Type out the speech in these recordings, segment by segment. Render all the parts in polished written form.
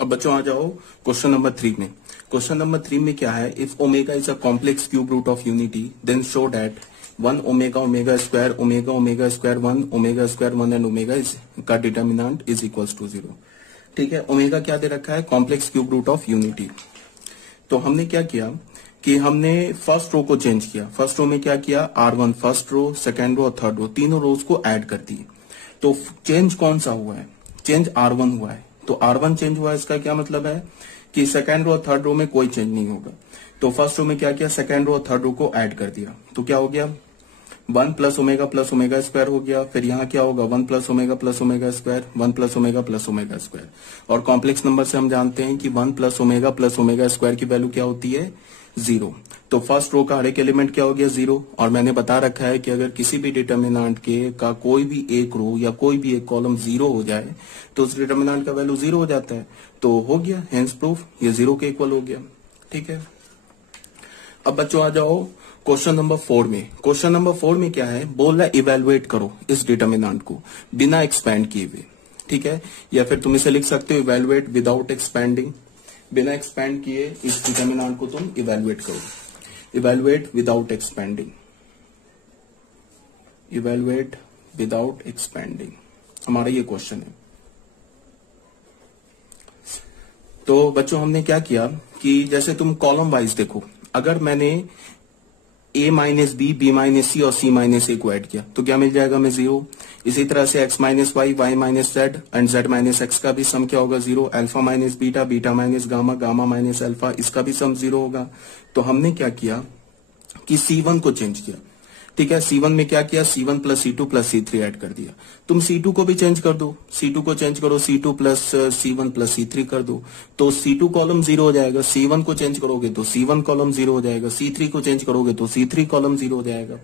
अब बच्चों आ जाओ क्वेश्चन नंबर 3 में। क्वेश्चन नंबर 3 में क्या है, if omega is a complex cube root of unity then show that 1 omega omega square 1 omega square 1 and omega is का डिटर्मिनेंट इज इक्वल्स टू 0। ठीक है, ओमेगा क्या दे रखा है, complex cube root of unity. तो हमने क्या किया कि हमने फर्स्ट रो को चेंज किया। फर्स्ट रो में क्या किया, R1 first row, second row और थर्ड रो तीनों रोज को ऐड कर दिए। तो चेंज कौन सा हुआ है, चेंज R1 हुआ है। तो R1 चेंज हुआ है, इसका क्या मतलब है कि सेकेंड रो और थर्ड रो में कोई चेंज नहीं होगा। तो फर्स्ट रो में क्या किया, सेकेंड रो और थर्ड रो को ऐड कर दिया। तो क्या हो गया, 1 प्लस ओमेगा स्क्वायर हो गया। फिर यहाँ क्या होगा, 1 plus omega square 1 plus omega square. और कॉम्प्लेक्स नंबर से हम जानते हैं कि 1 प्लस ओमेगा स्क्वायर की वैल्यू क्या होती है, 0। तो फर्स्ट रो का हर एक एलिमेंट क्या हो गया, 0। और मैंने बता रखा है कि अगर किसी भी डिटर्मिनेंट के का कोई भी एक रो या कोई भी एक कॉलम 0 हो जाए तो उस डिटर्मिनेंट का वैल्यू 0 हो जाता है। तो हो गया हेंस प्रूफ, ये 0 के इक्वल हो गया। ठीक है, अब बच्चों आ जाओ क्वेश्चन नंबर 4 में। क्वेश्चन नंबर 4 में क्या है, बोल रहा है इवेलुएट करो इस डिटर्मिनेंट को बिना एक्सपैंड किए हुए। ठीक है, या फिर तुम इसे लिख सकते हो इवेलुएट विदाउट एक्सपैंडिंग। बिना एक्सपैंड किए इस डिटर्मिनेंट को तुम इवेलुएट करो। Evaluate without expanding, evaluate without expanding हमारा ये क्वेश्चन है। तो बच्चों हमने क्या किया कि जैसे तुम कॉलम वाइज देखो, अगर मैंने a minus B, B minus C और सी माइनस ए को ऐड किया तो क्या मिल जाएगा हमें, 0। इसी तरह से x minus y, y minus z and z minus x का भी सम क्या होगा, 0। Alpha minus beta, beta minus gamma, gamma minus alpha, इसका भी सम 0 होगा। तो हमने क्या किया कि C1 को चेंज किया। ठीक है, C1 में क्या किया, C1 plus C2 plus C3 add कर दिया। तुम C2 को भी चेंज कर दो, C2 को चेंज करो, C2 plus C1 plus C3 कर दो तो C2 कॉलम 0 हो जाएगा। C1 को चेंज करोगे तो C1 कॉलम 0 हो जाएगा। C3 को चेंज करोगे तो C3 कॉलम 0 हो जाएगा।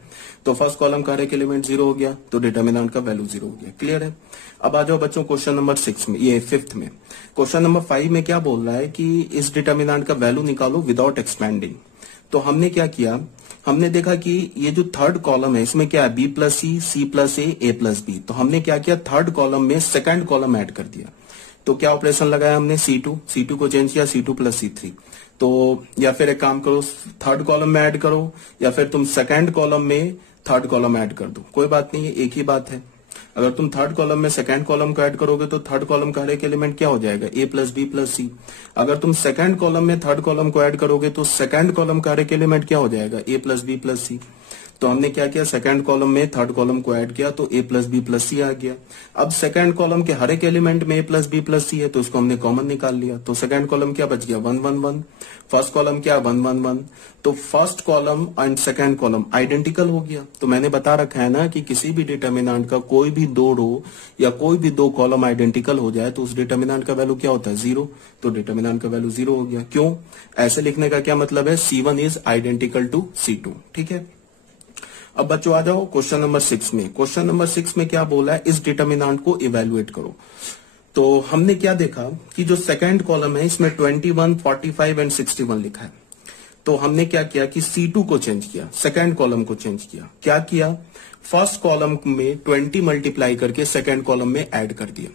तो फर्स्ट कॉलम का हर एक एलिमेंट 0 हो गया, तो डिटर्मिनेंट का वैल्यू 0 हो गया। क्लियर है। अब आ जाओ बच्चों क्वेश्चन नंबर 6 में, ये 5th में। क्वेश्चन नंबर 5 में क्या बोल रहा है कि इस डिटर्मिनेंट का वैल्यू निकालो विदाउट एक्सपैंडिंग। तो हमने क्या किया, हमने देखा कि ये जो थर्ड कॉलम है इसमें क्या है, बी प्लस सी प्लस ए प्लस बी। तो हमने क्या किया, थर्ड कॉलम में सेकंड कॉलम ऐड कर दिया। तो क्या ऑपरेशन लगाया हमने, C2 को चेंज किया C2 प्लस C3। तो या फिर एक काम करो, थर्ड कॉलम में ऐड करो या फिर तुम सेकंड कॉलम में थर्ड कॉलम ऐड कर दो, कोई बात नहीं है, एक ही बात है। अगर तुम थर्ड कॉलम में सेकंड कॉलम को ऐड करोगे तो थर्ड कॉलम का हर एक एलिमेंट क्या हो जाएगा, A प्लस बी प्लस सी। अगर तुम सेकंड कॉलम में थर्ड कॉलम को ऐड करोगे तो सेकंड कॉलम का हर एक एलिमेंट क्या हो जाएगा, A प्लस बी प्लस सी। तो हमने क्या किया, सेकंड कॉलम में थर्ड कॉलम को ऐड किया तो A प्लस बी प्लस सी आ गया। अब सेकंड कॉलम के हर एक एलिमेंट में A प्लस बी प्लस सी है तो उसको हमने कॉमन निकाल लिया। तो सेकंड कॉलम क्या बच गया, 1 1 1। फर्स्ट कॉलम क्या, 1 1 1। तो first column and second column identical हो गया। तो मैंने बता रखा है ना कि किसी भी डिटर्मिनेंट का कोई भी दो रो या कोई भी दो कॉलम आइडेंटिकल हो जाए तो उस डिटर्मिनेंट का वैल्यू क्या होता है, 0। तो डिटर्मिनेंट का वैल्यू 0 हो गया। क्यों, ऐसे लिखने का क्या मतलब है, C1 is identical to C2। ठीक है, अब बच्चों आ जाओ क्वेश्चन नंबर 6 में। क्वेश्चन नंबर 6 में क्या बोला है, इस डिटर्मिनेंट को इवेलुएट करो। तो हमने क्या देखा कि जो सेकंड कॉलम है इसमें 21, 45 एंड 61 लिखा है। तो हमने क्या किया कि C2 को चेंज किया, सेकंड कॉलम को चेंज किया। क्या किया, फर्स्ट कॉलम में 20 मल्टीप्लाई करके सेकंड कॉलम में ऐड कर दिया।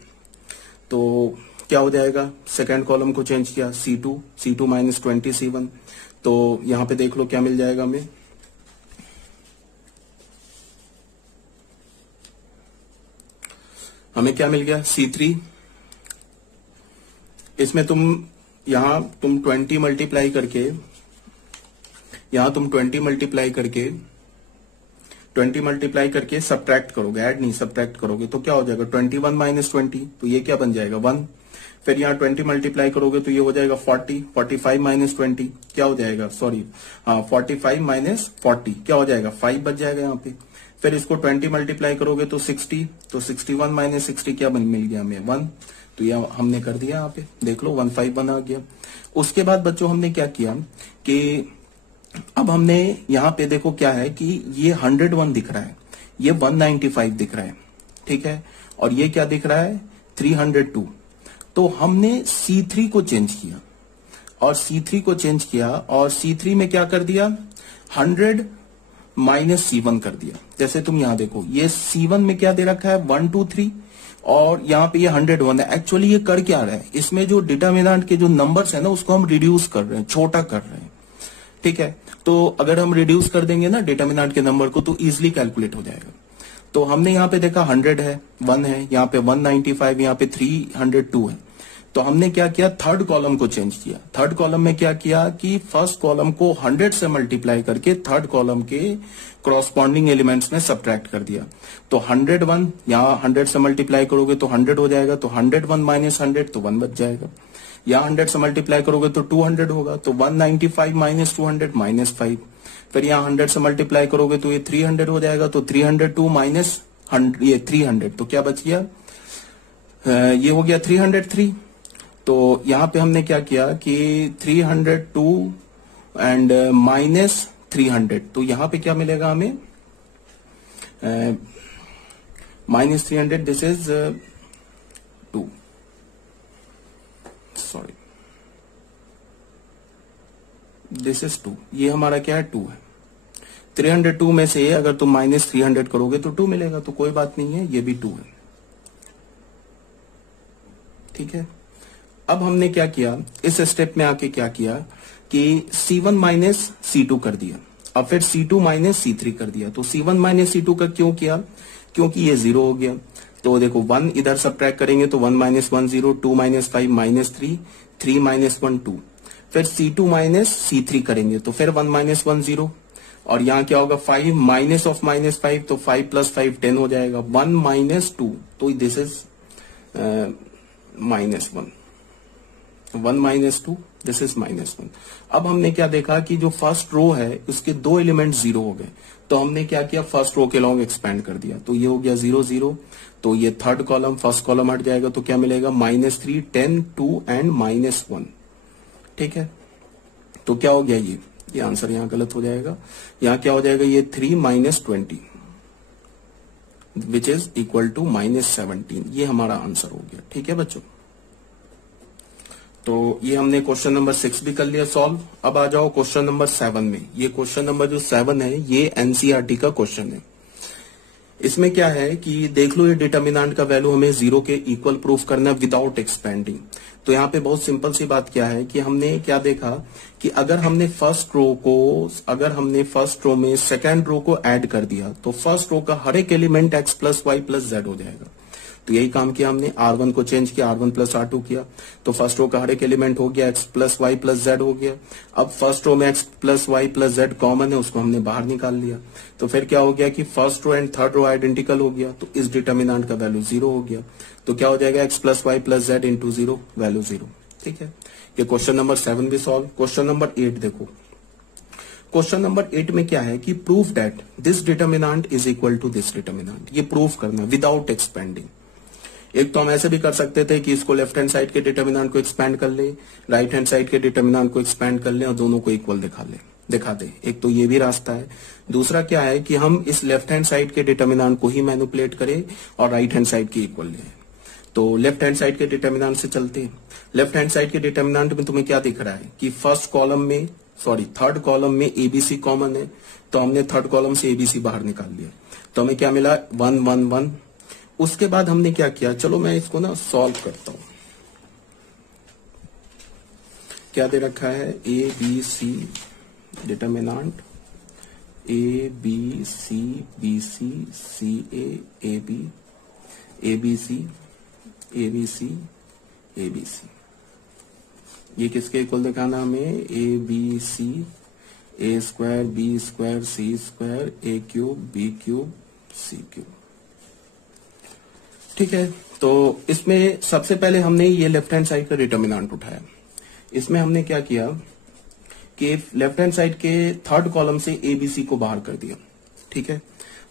तो क्या हो जाएगा, सेकंड कॉलम को चेंज किया, C2 माइनस 27। तो यहां पे देख लो क्या मिल जाएगा हमें क्या मिल गया, C3। इसमें तुम 20 मल्टीप्लाई करके, सब्ट्रैक्ट करोगे, ऐड नहीं सब्ट्रैक्ट करोगे तो क्या हो जाएगा, 21 माइनस 20। तो ये क्या बन जाएगा, 1। फिर यहाँ 20 मल्टीप्लाई करोगे तो ये हो जाएगा 40। 45 माइनस 20 क्या हो जाएगा, 45 माइनस 40 क्या हो जाएगा, 5 बच जाएगा यहाँ पे। फिर इसको 20 मल्टीप्लाई करोगे तो 60। तो 61 माइनस 60 क्या मिल गया हमें, 1। तो यह हमने कर दिया, यहाँ पे देख लो 151 आ गया। उसके बाद बच्चों हमने क्या किया कि अब हमने यहाँ पे देखो क्या है कि ये 101 दिख रहा है, ये 195 दिख रहा है। ठीक है, और ये क्या दिख रहा है, 302। तो हमने C3 को चेंज किया और C3 में क्या कर दिया, 100 माइनस C1 कर दिया। जैसे तुम यहां देखो, ये C1 में क्या दे रखा है, 1 2 3, और यहाँ पे ये 101 है। एक्चुअली ये कर क्या रहा है, इसमें जो डिटर्मिनेंट के जो नंबर्स है ना उसको हम रिड्यूस कर रहे हैं, छोटा कर रहे हैं। ठीक है, तो अगर हम रिड्यूस कर देंगे ना डिटर्मिनेंट के नंबर को तो इजिली कैलकुलेट हो जाएगा। तो हमने यहाँ पे देखा 100 है, 1 है, यहाँ पे 195, यहाँ पे 302 है। तो हमने क्या किया, थर्ड कॉलम को चेंज किया। थर्ड कॉलम में क्या किया कि फर्स्ट कॉलम को 100 से मल्टीप्लाई करके थर्ड कॉलम के कॉरस्पॉन्डिंग एलिमेंट्स में सब्ट्रैक्ट कर दिया। तो 101 यहाँ 100 से मल्टीप्लाई करोगे तो 100 हो जाएगा, तो 101 माइनस 100 तो 1 बच जाएगा। यहाँ 100 से मल्टीप्लाई करोगे तो 200 होगा, तो 195 माइनस 200 माइनस 5। फिर यहाँ 100 से मल्टीप्लाई करोगे तो ये 300 हो जाएगा, तो 302 माइनस ये 300, तो क्या बच गया, ये हो गया 303। तो यहाँ पे हमने क्या किया कि 302 एंड माइनस 300, तो यहाँ पे क्या मिलेगा हमें, minus 300, this is 2, sorry this is 2, ये हमारा क्या है 2 है। 302 में से अगर तुम माइनस 300 करोगे तो 2 मिलेगा, तो कोई बात नहीं है, ये भी 2 है। ठीक है, अब हमने क्या किया, इस स्टेप में आके क्या किया कि C1 माइनस C2 कर दिया, अब फिर C2 माइनस C3 कर दिया। तो C1 माइनस C2 का क्यों किया, क्योंकि ये 0 हो गया। तो देखो 1 इधर सब्ट्रैक्ट करेंगे तो 1 माइनस 1 0, 2 माइनस 5 माइनस 3, 3 माइनस 1 2। फिर C2 माइनस C3 करेंगे तो फिर 1 माइनस 1 0, और यहाँ क्या होगा 5 माइनस ऑफ माइनस 5, तो 5 प्लस 5 10 हो जाएगा। 1 माइनस 2, तो this is minus 1, 1 minus 2, this is minus 1। अब हमने क्या देखा कि जो फर्स्ट रो है उसके 2 एलिमेंट 0 हो गए, तो हमने क्या किया, फर्स्ट रो के लॉन्ग एक्सपेंड कर दिया, तो ये हो गया 0 0। तो ये थर्ड कॉलम फर्स्ट कॉलम हट जाएगा, तो क्या मिलेगा -3 10 2 एंड -1। ठीक है, तो क्या हो गया, ये आंसर यहाँ गलत हो जाएगा। यहाँ क्या हो जाएगा, ये 3 minus 20 which is equal to -17, ये हमारा आंसर हो गया। ठीक है बच्चों, तो ये हमने क्वेश्चन नंबर 6 भी कर लिया सॉल्व। अब आ जाओ क्वेश्चन नंबर 7 में। ये क्वेश्चन नंबर जो 7 है ये एनसीईआरटी का क्वेश्चन है। इसमें क्या है कि देख लो, ये डिटर्मिनेंट का वैल्यू हमें 0 के इक्वल प्रूफ करना है विदाउट एक्सपेंडिंग। तो यहाँ पे बहुत सिंपल सी बात क्या है कि हमने क्या देखा कि अगर हमने फर्स्ट रो में सेकेंड रो को ऐड कर दिया तो फर्स्ट रो का हर एक element x plus y plus z हो जाएगा। तो यही काम किया हमने, R1 को चेंज किया, R1 प्लस R2 किया, तो फर्स्ट रो का हर एक एलिमेंट हो गया x plus y plus z हो गया। अब फर्स्ट रो में x plus y plus z common है, उसको हमने बाहर निकाल लिया। तो फिर क्या हो गया कि first row and third row identical हो गया, तो इस डिटर्मिनेंट का वैल्यू 0 हो गया। तो क्या हो जाएगा, x plus y plus z into 0, value 0। ठीक है, ये क्वेश्चन नंबर 7 भी सॉल्व। क्वेश्चन नंबर 8 देखो। क्वेश्चन नंबर 8 में क्या है कि proof that this determinant is equal to this determinant. ये प्रूफ करना विदाउट एक्सपेंडिंग। एक तो हम ऐसे भी कर सकते थे कि इसको लेफ्ट हैंड साइड के डिटर्मिनेंट को एक्सपैंड कर ले, राइट हैंड साइड के डिटर्मिनेंट को एक्सपैंड कर ले और दोनों को इक्वल दिखा दे। एक तो ये भी रास्ता है। दूसरा क्या है कि हम इस लेफ्ट हैंड साइड के डिटर्मिनेंट को ही मैनिपुलेट करें और राइट हैंड साइड की इक्वल ले। तो लेफ्ट हैंड साइड के डिटर्मिनेंट से चलते हैं। लेफ्ट हैंड साइड के डिटर्मिनेंट में तुम्हें क्या दिख रहा है कि थर्ड कॉलम में एबीसी कॉमन है, तो हमने थर्ड कॉलम से एबीसी बाहर निकाल लिया, तो हमें क्या मिला 1 1 1। उसके बाद हमने क्या किया, चलो मैं इसको ना सॉल्व करता हूं। क्या दे रखा है, a B c determinant a B C B C c A b a B C A B C A B c. ये किसके इक्वल दिखाना हमें, a B C A square B square C square a cube B cube C cube. ठीक है, तो इसमें सबसे पहले हमने ये लेफ्ट हैंड साइड का डिटर्मिनेंट उठाया। इसमें हमने क्या किया कि लेफ्ट हैंड साइड के थर्ड कॉलम से एबीसी को बाहर कर दिया। ठीक है,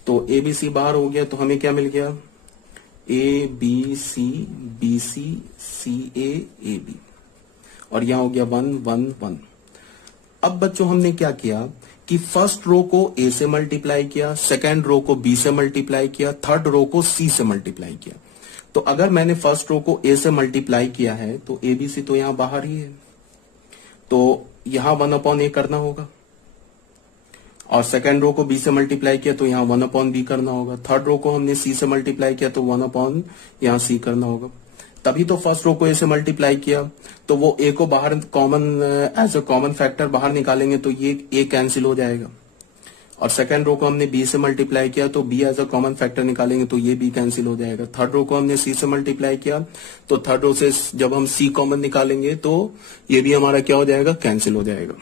तो एबीसी बाहर हो गया, तो हमें क्या मिल गया, a B C B C c A b, और यहां हो गया 1 1 1। अब बच्चों हमने क्या किया कि फर्स्ट रो को ए से मल्टीप्लाई किया, सेकेंड रो को बी से मल्टीप्लाई किया, थर्ड रो को सी से मल्टीप्लाई किया। तो अगर मैंने फर्स्ट रो को ए से मल्टीप्लाई किया है तो एबीसी तो यहां बाहर ही है, तो यहां 1/a करना होगा। और सेकंड रो को बी से मल्टीप्लाई किया तो यहाँ 1/b करना होगा। थर्ड रो को हमने सी से मल्टीप्लाई किया तो 1/ यहाँ सी करना होगा। तभी तो फर्स्ट रो को ए से मल्टीप्लाई किया तो वो ए को बाहर common as a common factor बाहर निकालेंगे तो ये ए कैंसिल हो जाएगा। और सेकंड रो को हमने बी से मल्टीप्लाई किया तो b as a common factor निकालेंगे तो ये बी कैंसिल हो जाएगा। थर्ड रो को हमने सी से मल्टीप्लाई किया तो थर्ड रो से जब हम सी कॉमन निकालेंगे तो ये भी हमारा क्या हो जाएगा, कैंसिल हो जाएगा।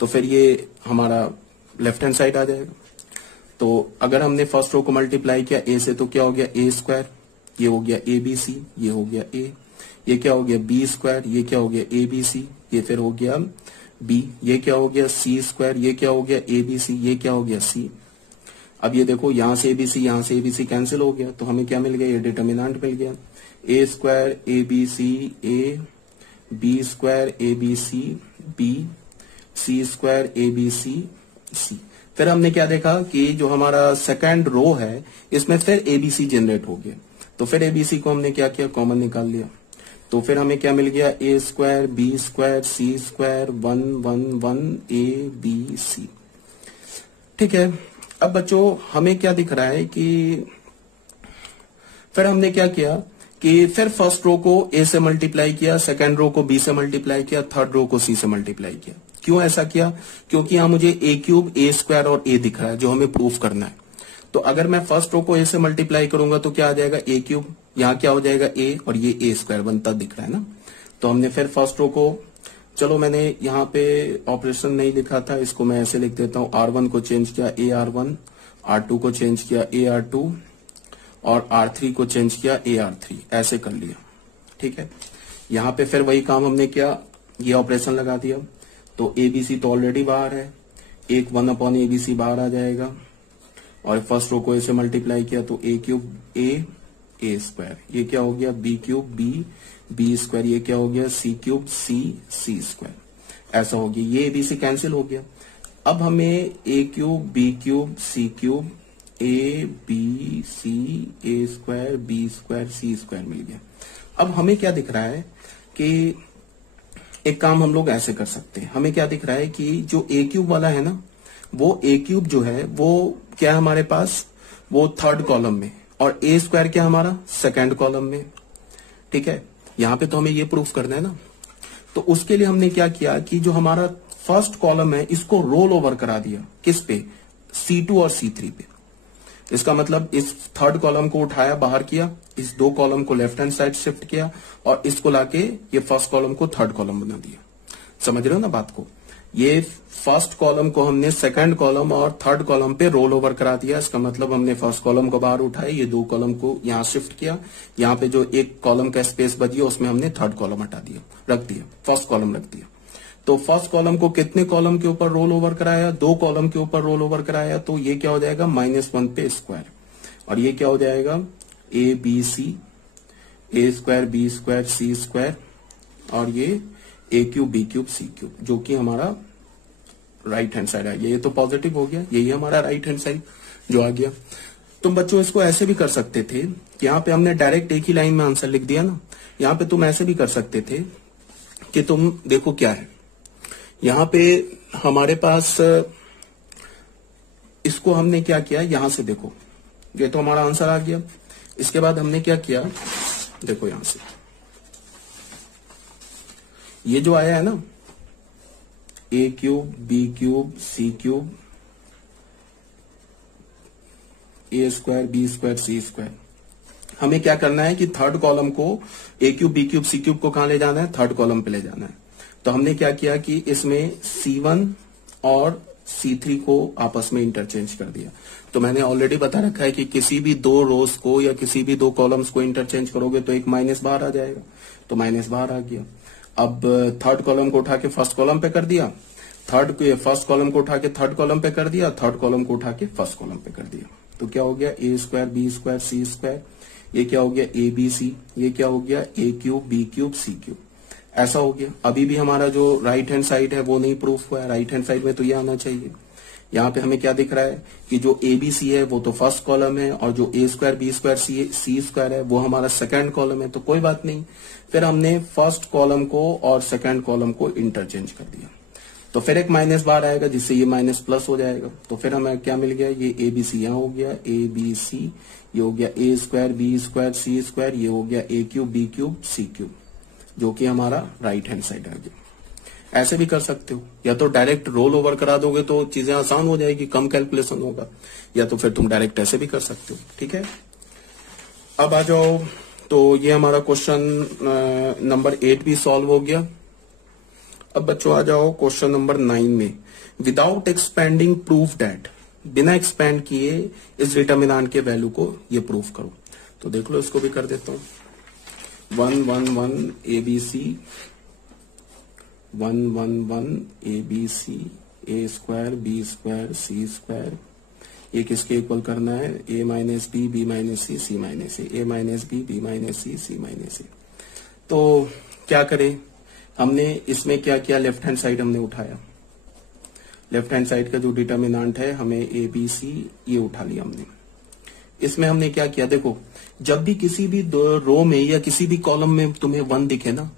तो फिर ये हमारा लेफ्ट हैंड साइड आ जाएगा। तो अगर हमने फर्स्ट रो को मल्टीप्लाई किया ए से तो क्या हो गया ए स्क्वायर, ये हो गया ए बी सी, ये हो गया ए, ये क्या हो गया बी स्क्वायर, ये क्या हो गया ए बी सी, ये फिर हो गया बी, ये क्या हो गया सी स्क्वायर, ये क्या हो गया ए बी सी, ये क्या हो गया सी। अब ये देखो यहां से एबीसी यहां से एबीसी कैंसिल हो गया तो हमें क्या मिल गया, ये डिटर्मिनेंट मिल गया A square A B C A, B square A B C B, C square A B C C. फिर हमने क्या देखा कि जो हमारा सेकंड रो है इसमें फिर एबीसी जनरेट हो गया तो फिर एबीसी को हमने क्या किया, कॉमन निकाल लिया। तो फिर हमें क्या मिल गया, A square B square C square 1 1 1 A B C. ठीक है, अब बच्चों हमें क्या दिख रहा है कि फिर हमने क्या किया कि फिर फर्स्ट रो को ए से मल्टीप्लाई किया, सेकंड रो को बी से मल्टीप्लाई किया, थर्ड रो को सी से मल्टीप्लाई किया। क्यों ऐसा किया, क्योंकि यहां मुझे ए क्यूब ए स्क्वायर और ए दिख रहा है जो हमें प्रूफ करना है। तो अगर मैं फर्स्ट रो को ए से मल्टीप्लाई करूंगा तो क्या आ जाएगा ए क्यूब, यहां क्या हो जाएगा ए, और ये ए स्क्वायर बनता दिख रहा है ना। तो हमने फिर फर्स्ट रो को, चलो मैंने यहाँ पे ऑपरेशन नहीं लिखा था, इसको मैं ऐसे लिख देता हूं, R1 को चेंज किया ए R1, R2 को चेंज किया ए R2 और R3 को चेंज किया ए R3, ऐसे कर लिया। ठीक है, यहाँ पे फिर वही काम हमने किया, ये ऑपरेशन लगा दिया। तो एबीसी तो ऑलरेडी बाहर है, एक 1/ABC बाहर आ जाएगा और फर्स्ट रो को ए से मल्टीप्लाई किया तो ए क्यूब ए स्क्वायर, ये क्या हो गया बी क्यूब बी स्क्वायर, ये क्या हो गया सी क्यूब सी स्क्वायर, ऐसा हो गया। ये एबीसी कैंसिल हो गया। अब हमें A cube B cube C cube A B C A square B square C square मिल गया। अब हमें क्या दिख रहा है कि एक काम हम लोग ऐसे कर सकते हैं, हमें क्या दिख रहा है कि जो ए क्यूब वाला है ना, वो ए क्यूब जो है वो क्या है हमारे पास, वो थर्ड कॉलम में, और ए स्क्वायर क्या हमारा सेकंड कॉलम में। ठीक है, यहां पे तो हमें ये प्रूफ करना है ना। तो उसके लिए हमने क्या किया कि जो हमारा फर्स्ट कॉलम है इसको रोल ओवर करा दिया, किस पे, C2 और C3 पे। इसका मतलब इस थर्ड कॉलम को उठाया बाहर किया, इस दो कॉलम को लेफ्ट हैंड साइड शिफ्ट किया और इसको लाके ये फर्स्ट कॉलम को थर्ड कॉलम बना दिया। समझ रहे हो ना बात को, ये फर्स्ट कॉलम को हमने सेकंड कॉलम और थर्ड कॉलम पे रोल ओवर करा दिया। इसका मतलब हमने फर्स्ट कॉलम को बाहर उठाया, ये दो कॉलम को यहाँ शिफ्ट किया, यहाँ पे जो एक कॉलम का स्पेस बचिया उसमें हमने थर्ड कॉलम हटा दिया, रख दिया, फर्स्ट कॉलम रख दिया। तो फर्स्ट कॉलम को कितने कॉलम के ऊपर रोल ओवर कराया, दो कॉलम के ऊपर रोल ओवर कराया, तो ये क्या हो जाएगा -1 पे स्क्वायर, और ये क्या हो जाएगा a B C A square B square C square, और ये a cube B cube C cube, जो कि हमारा राइट हैंड साइड आ गया। ये तो पॉजिटिव हो गया, यही हमारा राइट हैंड साइड जो आ गया। तुम बच्चों इसको ऐसे भी कर सकते थे कि यहाँ पे हमने डायरेक्ट एक ही लाइन में आंसर लिख दिया ना, यहाँ पे तुम ऐसे भी कर सकते थे कि तुम देखो क्या है, यहाँ पे हमारे पास इसको हमने क्या किया, यहां से देखो ये तो हमारा आंसर आ गया। इसके बाद हमने क्या किया, देखो यहां से ये जो आया है ना ए क्यूब बी क्यूब सी क्यूब ए स्क्वायर बी स्क्वायर सी स्क्वायर, हमें क्या करना है कि थर्ड कॉलम को ए क्यूब बी क्यूब सी क्यूब को कहां ले जाना है, थर्ड कॉलम पे ले जाना है। तो हमने क्या किया कि इसमें C1 और C3 को आपस में इंटरचेंज कर दिया। तो मैंने ऑलरेडी बता रखा है कि किसी भी दो रोज को या किसी भी दो कॉलम्स को इंटरचेंज करोगे तो एक माइनस बाहर आ जाएगा, तो माइनस बाहर आ गया। अब थर्ड कॉलम को उठा के फर्स्ट कॉलम पे कर दिया, फर्स्ट कॉलम को उठा के थर्ड कॉलम पे कर दिया, थर्ड कॉलम को उठा के फर्स्ट कॉलम पे कर दिया। तो क्या हो गया A square B square C square, ये क्या हो गया ए बी सी, ये क्या हो गया ए क्यूब बी क्यूब सी क्यूब, ऐसा हो गया। अभी भी हमारा जो राइट हैंड साइड है वो नहीं प्रूफ हुआ है, राइट हैंड साइड में तो ये आना चाहिए। यहाँ पे हमें क्या दिख रहा है कि जो ए बी सी है वो तो फर्स्ट कॉलम है, और जो ए स्क्वायर बी स्क्वायर सी स्क्वायर है वो हमारा सेकंड कॉलम है, तो कोई बात नहीं। फिर हमने फर्स्ट कॉलम को और सेकंड कॉलम को इंटरचेंज कर दिया। तो फिर एक माइनस बार आएगा जिससे ये माइनस प्लस हो जाएगा। तो फिर हमें क्या मिल गया, ये ए बी सी यहां हो गया, ए बी सी, ये हो गया A square B square C square, ये हो गया ए क्यूब बी क्यूब सी क्यूब, जो कि हमारा राइट हैंड साइड आ गया। ऐसे भी कर सकते हो, या तो डायरेक्ट रोल ओवर करा दोगे तो चीजें आसान हो जाएगी, कम कैलकुलेशन होगा, या तो फिर तुम डायरेक्ट ऐसे भी कर सकते हो। ठीक है, अब आ जाओ। तो ये हमारा क्वेश्चन नंबर 8 भी सॉल्व हो गया। अब बच्चों आ जाओ क्वेश्चन नंबर 9 में, विदाउट एक्सपेंडिंग प्रूफ दैट, बिना एक्सपेंड किए इस डिटर्मिनेंट के वैल्यू को ये प्रूफ करो। तो देख लो, इसको भी कर देता हूं। 1 1 1 A B c, 1 1 1 A B C, A square B square C square, ये किसके इक्वल करना है, a minus B minus c minus a minus B minus c minus a. तो क्या करें, हमने इसमें क्या किया, लेफ्ट हैंड साइड हमने उठाया, लेफ्ट हैंड साइड का जो डिटर्मिनेंट है हमें ए बी सी ये उठा लिया हमने। इसमें हमने क्या किया, देखो जब भी किसी भी रो में या किसी भी कॉलम में तुम्हें 1 दिखे ना,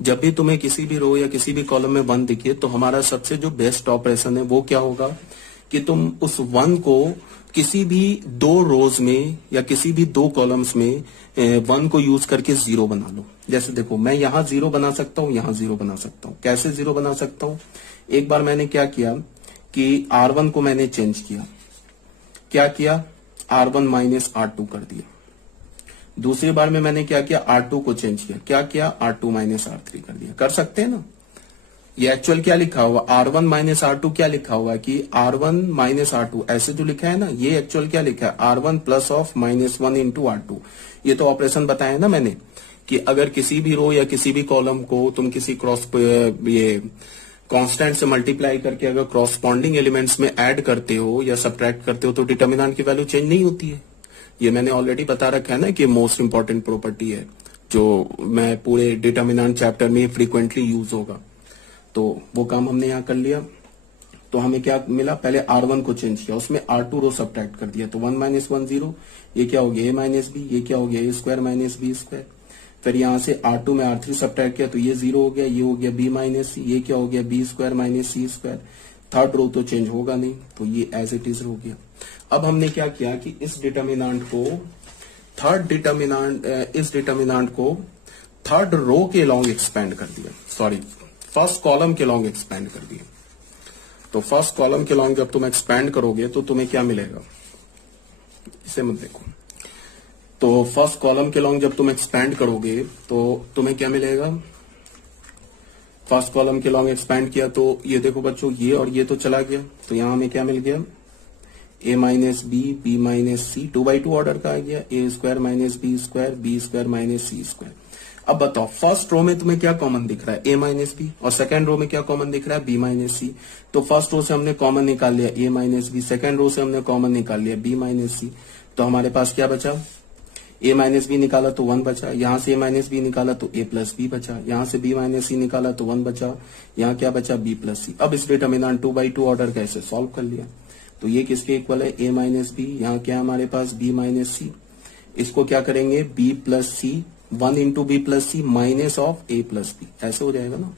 जब भी तुम्हें किसी भी रो या किसी भी कॉलम में 1 दिखे, तो हमारा सबसे जो बेस्ट ऑपरेशन है वो क्या होगा कि तुम उस 1 को किसी भी 2 रोज में या किसी भी 2 कॉलम्स में 1 को यूज करके 0 बना लो। जैसे देखो, मैं यहां 0 बना सकता हूं, यहां 0 बना सकता हूं। कैसे 0 बना सकता हूं, एक बार मैंने क्या किया कि R1 को मैंने चेंज किया, क्या किया, R1 माइनस R2 कर दिया। दूसरी बार में मैंने क्या किया, R2 को चेंज किया, क्या किया, R2 माइनस R3 कर दिया। कर सकते हैं ना, ये एक्चुअल क्या लिखा हुआ, R1 माइनस R2 क्या लिखा हुआ है कि R1 माइनस R2, ऐसे जो लिखा है ना, ये एक्चुअल क्या लिखा है, R1 plus of minus 1 into R2। ये तो ऑपरेशन बताया ना मैंने कि अगर किसी भी रो या किसी भी कॉलम को तुम किसी क्रॉस ये कांस्टेंट से मल्टीप्लाई करके अगर क्रॉसपॉन्डिंग एलिमेंट्स में ऐड करते हो या सब्ट्रैक्ट करते हो तो डिटर्मिनेंट की वैल्यू चेंज नहीं होती है। ये मैंने ऑलरेडी बता रखा है ना कि मोस्ट इंपॉर्टेंट प्रॉपर्टी है, जो मैं पूरे डिटर्मिनेंट चैप्टर में फ्रीक्वेंटली यूज होगा। तो वो काम हमने यहां कर लिया। तो हमें क्या मिला, पहले R1 को चेंज किया, उसमें R2 रो सब्ट्रैक्ट कर दिया, तो 1 माइनस 1 0, ये क्या हो गया, a माइनस बी, ये क्या हो गया, A square minus B square. फिर यहां से R2 में R3 सब्ट्रैक्ट किया तो ये 0 हो गया, ये हो गया b माइनस सी, ये क्या हो गया, B square minus C square. Third row तो चेंज होगा नहीं, तो ये एज इट इज हो गया। अब हमने क्या किया कि इस डिटर्मिनेंट को थर्ड रो के लॉन्ग एक्सपेंड कर दिया, सॉरी फर्स्ट कॉलम के लॉन्ग एक्सपेंड कर दिया। तो फर्स्ट कॉलम के लॉन्ग जब तुम एक्सपेंड करोगे तो तुम्हें क्या मिलेगा, इसे मत देखो। तो फर्स्ट कॉलम के लॉन्ग जब तुम एक्सपेंड करोगे तो तुम्हें क्या मिलेगा, फर्स्ट कॉलम के लॉन्ग एक्सपेंड किया तो ये देखो बच्चों, ये और ये तो चला गया, तो यहां हमें क्या मिल गया, a minus B minus C, 2/2 order का आ गया, A square minus B square minus C square. अब बताओ, फर्स्ट रो में तुम्हें क्या कॉमन दिख रहा है, a माइनस बी, और सेकंड रो में क्या कॉमन दिख रहा है, b माइनस सी। तो फर्स्ट रो से हमने कॉमन निकाल लिया a minus b, second row से हमने कॉमन निकाल लिया b माइनस सी। तो हमारे पास क्या बचा, a माइनस बी निकाला तो 1 बचा, यहां से a माइनस बी निकाला तो a प्लस बी बचा, यहां से b माइनस सी निकाला तो 1 बचा, यहां क्या बचा, b प्लस सी। अब इस डिटर्मिनेंट 2/2 ऑर्डर का ऐसे सॉल्व कर लिया। तो ये किसके इक्वल है, a माइनस बी, यहाँ क्या हमारे पास b माइनस सी, इसको क्या करेंगे, b plus c, 1 into b plus c minus of a plus b, ऐसे हो जाएगा ना।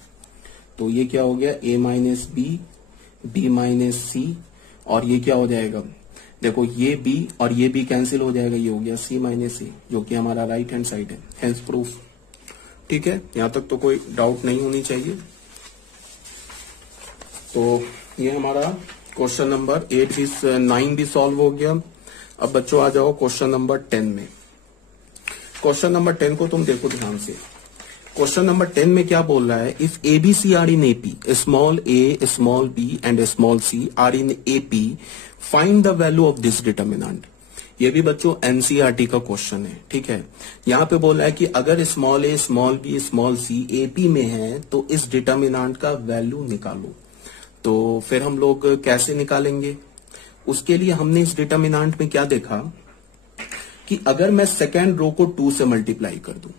तो ये क्या हो गया, a minus B minus C, और ये क्या हो जाएगा, देखो ये b और ये b कैंसिल हो जाएगा, ये हो गया c माइनस ए, जो कि हमारा राइट हैंड साइड है, हेंस प्रूफ। ठीक है, यहां तक तो कोई डाउट नहीं होनी चाहिए। तो ये हमारा क्वेश्चन नंबर 9 भी सॉल्व हो गया। अब बच्चों आ जाओ क्वेश्चन नंबर 10 में। क्वेश्चन नंबर 10 को तुम देखो ध्यान से। क्वेश्चन नंबर 10 में क्या बोल रहा है, if ABC are in AP, small a small b and small c are in AP, find the value of this determinant. ये भी बच्चों NCERT का क्वेश्चन है। ठीक है, यहां पे बोल रहा है कि अगर small a small b small c AP में है तो इस डिटर्मिनेंट का वैल्यू निकालो। तो फिर हम लोग कैसे निकालेंगे, उसके लिए हमने इस डिटर्मिनेंट में क्या देखा कि अगर मैं सेकेंड रो को 2 से मल्टीप्लाई कर दूं,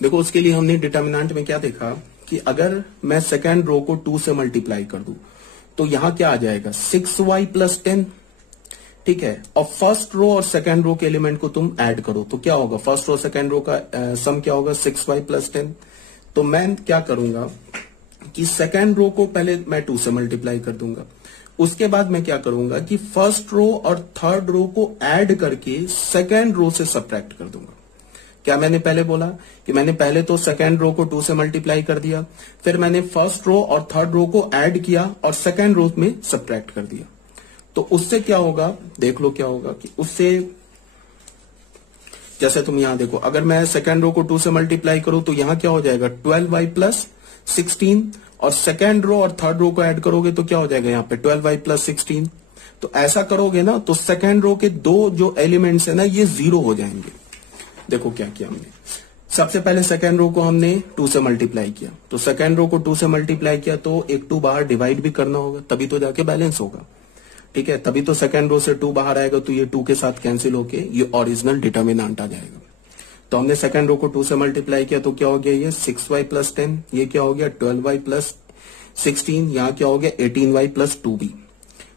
देखो उसके लिए हमने डिटर्मिनेंट में क्या देखा कि अगर मैं सेकेंड रो को 2 से मल्टीप्लाई कर दूं तो यहां क्या आ जाएगा, 6y प्लस 10। ठीक है, और फर्स्ट रो और सेकेंड रो के एलिमेंट को तुम ऐड करो तो क्या होगा, फर्स्ट रो सेकेंड रो का सम क्या होगा, 6y प्लस 10। तो तो मैं क्या करूंगा कि सेकेंड रो को पहले मैं 2 से मल्टीप्लाई कर दूंगा, उसके बाद मैं क्या करूंगा कि फर्स्ट रो और थर्ड रो को ऐड करके सेकेंड रो से सब्ट्रैक्ट कर दूंगा। क्या मैंने पहले बोला कि मैंने पहले तो सेकेंड रो को 2 से मल्टीप्लाई कर दिया, फिर मैंने फर्स्ट रो और थर्ड रो को ऐड किया और सेकेंड रो में सब्ट्रैक्ट कर दिया। तो उससे क्या होगा, देख लो क्या होगा कि उससे, जैसे तुम यहां देखो, अगर मैं सेकेंड रो को 2 से मल्टीप्लाई करूं तो यहां क्या हो जाएगा 12y प्लस 16, और सेकेंड रो और थर्ड रो को ऐड करोगे तो क्या हो जाएगा यहाँ पे 12y प्लस 16। तो ऐसा करोगे ना तो सेकेंड रो के दो जो एलिमेंट्स है ना ये 0 हो जाएंगे। देखो क्या किया हमने, सबसे पहले सेकेंड रो को हमने 2 से मल्टीप्लाई किया, तो सेकेंड रो को 2 से मल्टीप्लाई किया तो एक 2 बाहर डिवाइड भी करना होगा, तभी तो जाके बैलेंस होगा। ठीक है, तभी तो सेकेंड रो से 2 बाहर आएगा तो ये 2 के साथ कैंसिल होके ये ओरिजिनल डिटर्मिनेंट आ जाएगा। तो हमने सेकेंड रो को 2 से मल्टीप्लाई किया तो क्या हो गया ये 6y प्लस 10, ये क्या हो गया 12y प्लस 16, यहाँ क्या हो गया 18y plus 2b।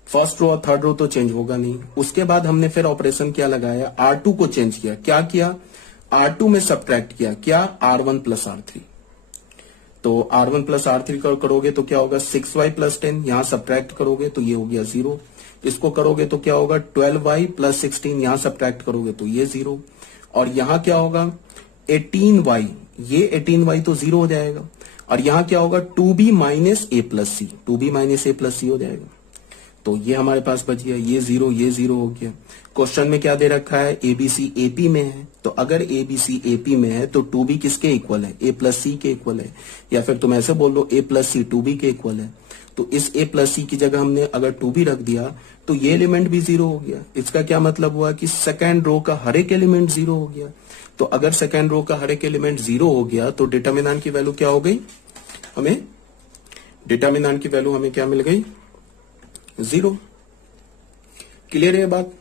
First row और थर्ड रो तो चेंज होगा नहीं। उसके बाद हमने फिर ऑपरेशन क्या लगाया, R2 को चेंज किया। क्या किया, R2 में सब्ट्रैक्ट किया, क्या R1 प्लस R3। तो R1 प्लस R3 करोगे तो क्या होगा 6y प्लस 10, यहां सब्ट्रैक्ट करोगे तो ये हो गया 0। इसको करोगे तो क्या होगा 12y प्लस 16, यहां सब्ट्रैक्ट करोगे तो ये 0। और यहां क्या होगा 18y, ये 18y तो 0 हो जाएगा। और यहां क्या होगा 2b minus a plus C, 2b minus a plus C हो जाएगा। तो ये हमारे पास बच गया, ये 0 हो गया। क्वेश्चन में क्या दे रखा है, एबीसी एपी में है, तो अगर एबीसी एपी में है तो 2b किसके इक्वल है, a प्लस सी के इक्वल है, या फिर तुम ऐसे बोल लो a प्लस सी 2b के इक्वल है। तो इस a प्लस सी की जगह हमने अगर 2b रख दिया तो ये एलिमेंट भी 0 हो गया। इसका क्या मतलब हुआ कि सेकेंड रो का हर एक एलिमेंट 0 हो गया। तो अगर सेकेंड रो का हर एक एलिमेंट 0 हो गया तो डिटर्मिनेंट की वैल्यू क्या हो गई, हमें डिटर्मिनेंट की वैल्यू हमें क्या मिल गई 0। क्लियर है बात।